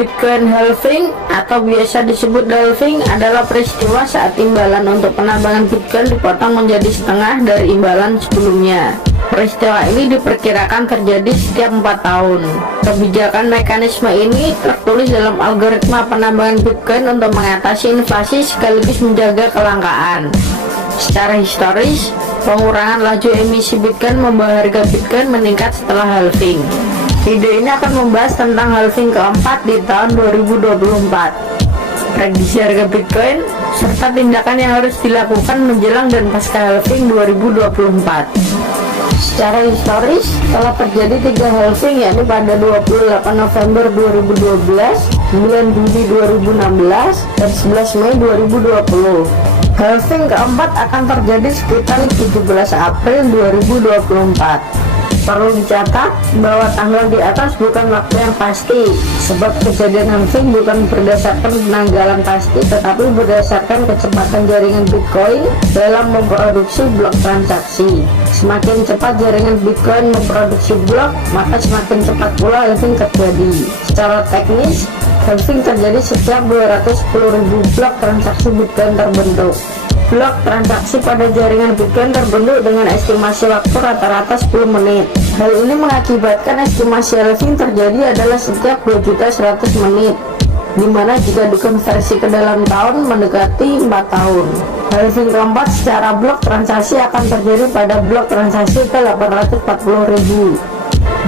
Bitcoin halving atau biasa disebut halving adalah peristiwa saat imbalan untuk penambangan Bitcoin dipotong menjadi setengah dari imbalan sebelumnya. Peristiwa ini diperkirakan terjadi setiap 4 tahun. Kebijakan mekanisme ini tertulis dalam algoritma penambangan Bitcoin untuk mengatasi inflasi sekaligus menjaga kelangkaan. Secara historis, pengurangan laju emisi Bitcoin membawa harga Bitcoin meningkat setelah halving. Video ini akan membahas tentang halving keempat di tahun 2024, prediksi harga Bitcoin, serta tindakan yang harus dilakukan menjelang dan pasca halving 2024. Secara historis, telah terjadi 3 halving, yakni pada 28 November 2012, 9 Juli 2016, dan 11 Mei 2020. Halving keempat akan terjadi sekitar 17 April 2024. Perlu dicatat bahwa tanggal di atas bukan waktu yang pasti, sebab kejadian halving bukan berdasarkan penanggalan pasti, tetapi berdasarkan kecepatan jaringan Bitcoin dalam memproduksi blok transaksi. Semakin cepat jaringan Bitcoin memproduksi blok, maka semakin cepat pula halving terjadi. Secara teknis, halving terjadi setiap 210.000 blok transaksi Bitcoin terbentuk. Blok transaksi pada jaringan Bitcoin terbentuk dengan estimasi waktu rata-rata 10 menit. Hal ini mengakibatkan estimasi halving terjadi adalah setiap 2.100 menit, dimana jika dikonversi ke dalam tahun mendekati 4 tahun. Halving keempat secara blok transaksi akan terjadi pada blok transaksi ke 840.000.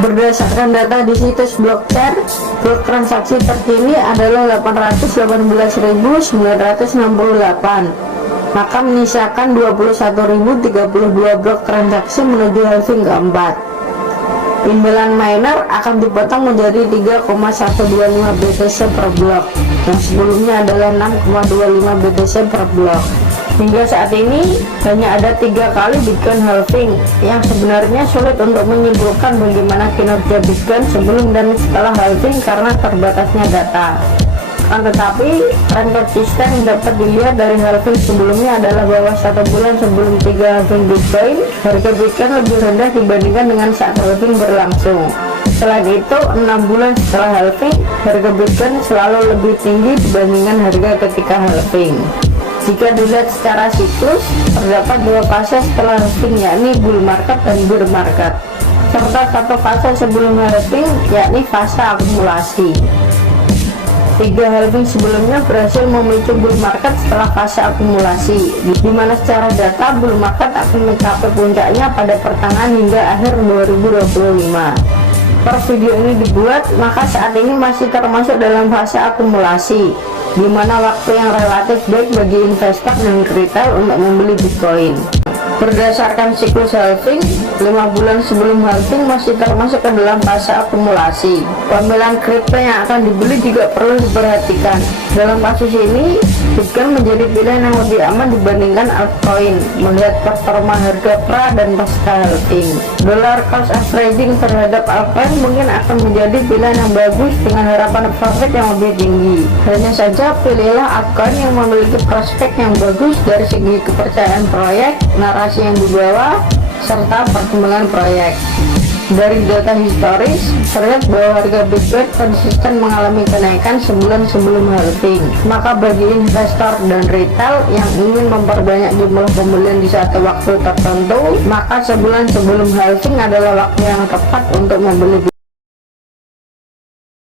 Berdasarkan data di situs Blockchain, blok transaksi terkini adalah 818.968. Maka menyisakan 21.032 blok transaksi menuju halving keempat. Imbalan miner akan dipotong menjadi 3,125 BTC per blok, yang sebelumnya adalah 6,25 BTC per blok. Hingga saat ini hanya ada 3 kali Bitcoin halving, yang sebenarnya sulit untuk menyimpulkan bagaimana kinerja Bitcoin sebelum dan setelah halving karena terbatasnya data. Tetapi tren konsisten yang dapat dilihat dari halving sebelumnya adalah bahwa 1 bulan sebelum 3 halving Bitcoin, harga Bitcoin lebih rendah dibandingkan dengan saat halving berlangsung. Selain itu, 6 bulan setelah halving, harga Bitcoin selalu lebih tinggi dibandingkan harga ketika halving. Jika dilihat secara siklus, terdapat 2 fase setelah halving, yakni bull market dan bear market, serta 1 fase sebelum halving, yakni fase akumulasi. 3 halving sebelumnya berhasil memicu bull market setelah fase akumulasi, di mana secara data bull market akan mencapai puncaknya pada pertengahan hingga akhir 2025. Per video ini dibuat, maka saat ini masih termasuk dalam fase akumulasi, di mana waktu yang relatif baik bagi investor dan retail untuk membeli Bitcoin. Berdasarkan siklus halving, 5 bulan sebelum halving masih termasuk ke dalam fase akumulasi. Pemilihan kripto yang akan dibeli juga perlu diperhatikan. Dalam kasus ini, Bitcoin menjadi pilihan yang lebih aman dibandingkan altcoin, melihat performa harga pra dan pasca halving. Dollar cost averaging terhadap altcoin mungkin akan menjadi pilihan yang bagus dengan harapan profit yang lebih tinggi. Hanya saja pilihlah altcoin yang memiliki prospek yang bagus dari segi kepercayaan proyek, narasi yang dibawa, serta perkembangan proyek. Dari data historis, terlihat bahwa harga Bitcoin konsisten mengalami kenaikan sebulan sebelum halving. Maka bagi investor dan retail yang ingin memperbanyak jumlah pembelian di satu waktu tertentu, maka sebulan sebelum halving adalah waktu yang tepat untuk membeli Bitcoin.